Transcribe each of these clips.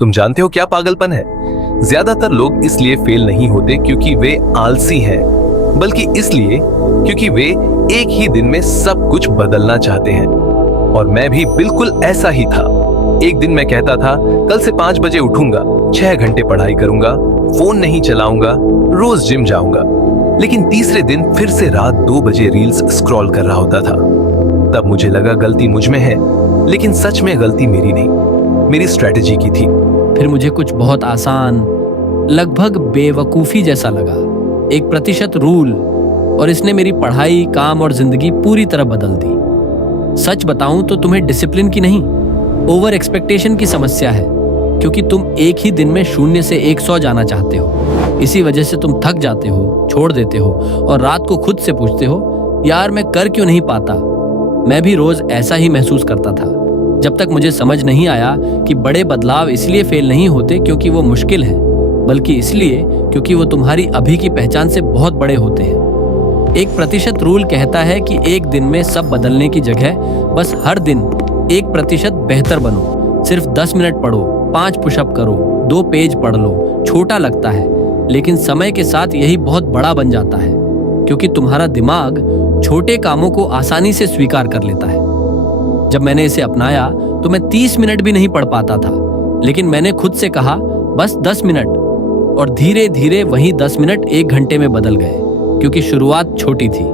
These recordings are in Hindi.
तुम जानते हो क्या पागलपन है? ज्यादातर लोग इसलिए फेल नहीं होते क्योंकि वे आलसी हैं, बल्कि इसलिए क्योंकि वे एक ही दिन में सब कुछ बदलना चाहते हैं। और मैं भी बिल्कुल ऐसा ही था। एक दिन मैं कहता था कल से 5 बजे उठूंगा, 6 घंटे पढ़ाई करूंगा, फोन नहीं चलाऊंगा, रोज जिम जाऊंगा। लेकिन तीसरे दिन फिर से रात 2 बजे रील्स स्क्रॉल कर रहा होता था। तब मुझे लगा गलती मुझ में है, लेकिन सच में गलती मेरी नहीं, मेरी स्ट्रेटेजी की थी। फिर मुझे कुछ बहुत आसान, लगभग बेवकूफ़ी जैसा लगा, 1% रूल, और इसने मेरी पढ़ाई, काम और जिंदगी पूरी तरह बदल दी। सच बताऊं तो तुम्हें डिसिप्लिन की नहीं, ओवर एक्सपेक्टेशन की समस्या है, क्योंकि तुम एक ही दिन में 0 से 100 जाना चाहते हो। इसी वजह से तुम थक जाते हो, छोड़ देते हो और रात को खुद से पूछते हो, यार मैं कर क्यों नहीं पाता। मैं भी रोज ऐसा ही महसूस करता था, जब तक मुझे समझ नहीं आया कि बड़े बदलाव इसलिए फेल नहीं होते क्योंकि वो मुश्किल हैं, बल्कि इसलिए क्योंकि वो तुम्हारी अभी की पहचान से बहुत बड़े होते हैं। 1% रूल कहता है कि एक दिन में सब बदलने की जगह बस हर दिन 1% बेहतर बनो। सिर्फ 10 मिनट पढ़ो, 5 पुशअप करो, 2 पेज पढ़ लो। छोटा लगता है, लेकिन समय के साथ यही बहुत बड़ा बन जाता है, क्योंकि तुम्हारा दिमाग छोटे कामों को आसानी से स्वीकार कर लेता है। जब मैंने इसे अपनाया तो मैं 30 मिनट भी नहीं पढ़ पाता था, लेकिन मैंने खुद से कहा बस 10 मिनट, और धीरे धीरे वही 10 मिनट 1 घंटे में बदल गए, क्योंकि शुरुआत छोटी थी।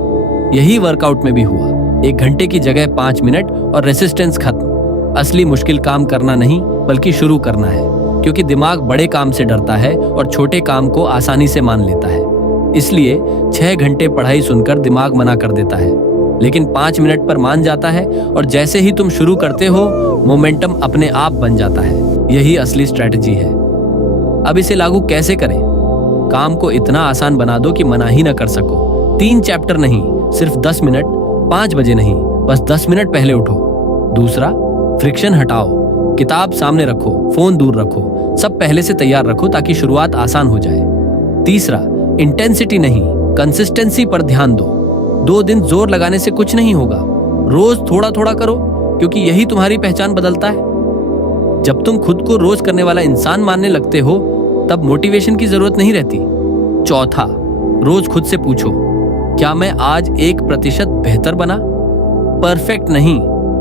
यही वर्कआउट में भी हुआ, 1 घंटे की जगह 5 मिनट और रेसिस्टेंस खत्म। असली मुश्किल काम करना नहीं, बल्कि शुरू करना है, क्योंकि दिमाग बड़े काम से डरता है और छोटे काम को आसानी से मान लेता है। इसलिए 6 घंटे पढ़ाई सुनकर दिमाग मना कर देता है, लेकिन 5 मिनट पर मान जाता है, और जैसे ही तुम शुरू करते हो मोमेंटम अपने आप बन जाता है। यही असली स्ट्रेटजी है। अब इसे लागू कैसे करें? काम को इतना आसान बना दो कि मना ही न कर सको। 3 चैप्टर नहीं, सिर्फ 10 मिनट, 5 बजे नहीं, बस 10 मिनट पहले उठो। दूसरा, फ्रिक्शन हटाओ, किताब सामने रखो, फोन दूर रखो, सब पहले से तैयार रखो ताकि शुरुआत आसान हो जाए। तीसरा, इंटेंसिटी नहीं, कंसिस्टेंसी पर ध्यान दो। 2 दिन जोर लगाने से कुछ नहीं होगा, रोज थोड़ा थोड़ा करो, क्योंकि यही तुम्हारी पहचान बदलता है। जब तुम खुद को रोज करने वाला इंसान मानने लगते हो, तब मोटिवेशन की जरूरत नहीं रहती। चौथा, रोज खुद से पूछो, क्या मैं आज 1% बेहतर बना? परफेक्ट नहीं,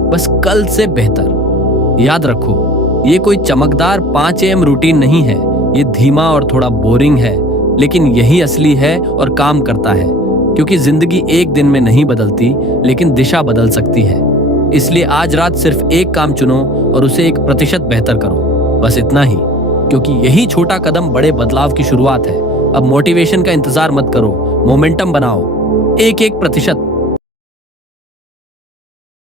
बस कल से बेहतर। याद रखो, ये कोई चमकदार 5 AM रूटीन नहीं है, ये धीमा और थोड़ा बोरिंग है, लेकिन यही असली है और काम करता है, क्योंकि जिंदगी एक दिन में नहीं बदलती, लेकिन दिशा बदल सकती है। इसलिए आज रात सिर्फ एक काम चुनो और उसे 1% बेहतर करो, बस इतना ही, क्योंकि यही छोटा कदम बड़े बदलाव की शुरुआत है। अब मोटिवेशन का इंतजार मत करो, मोमेंटम बनाओ, 1%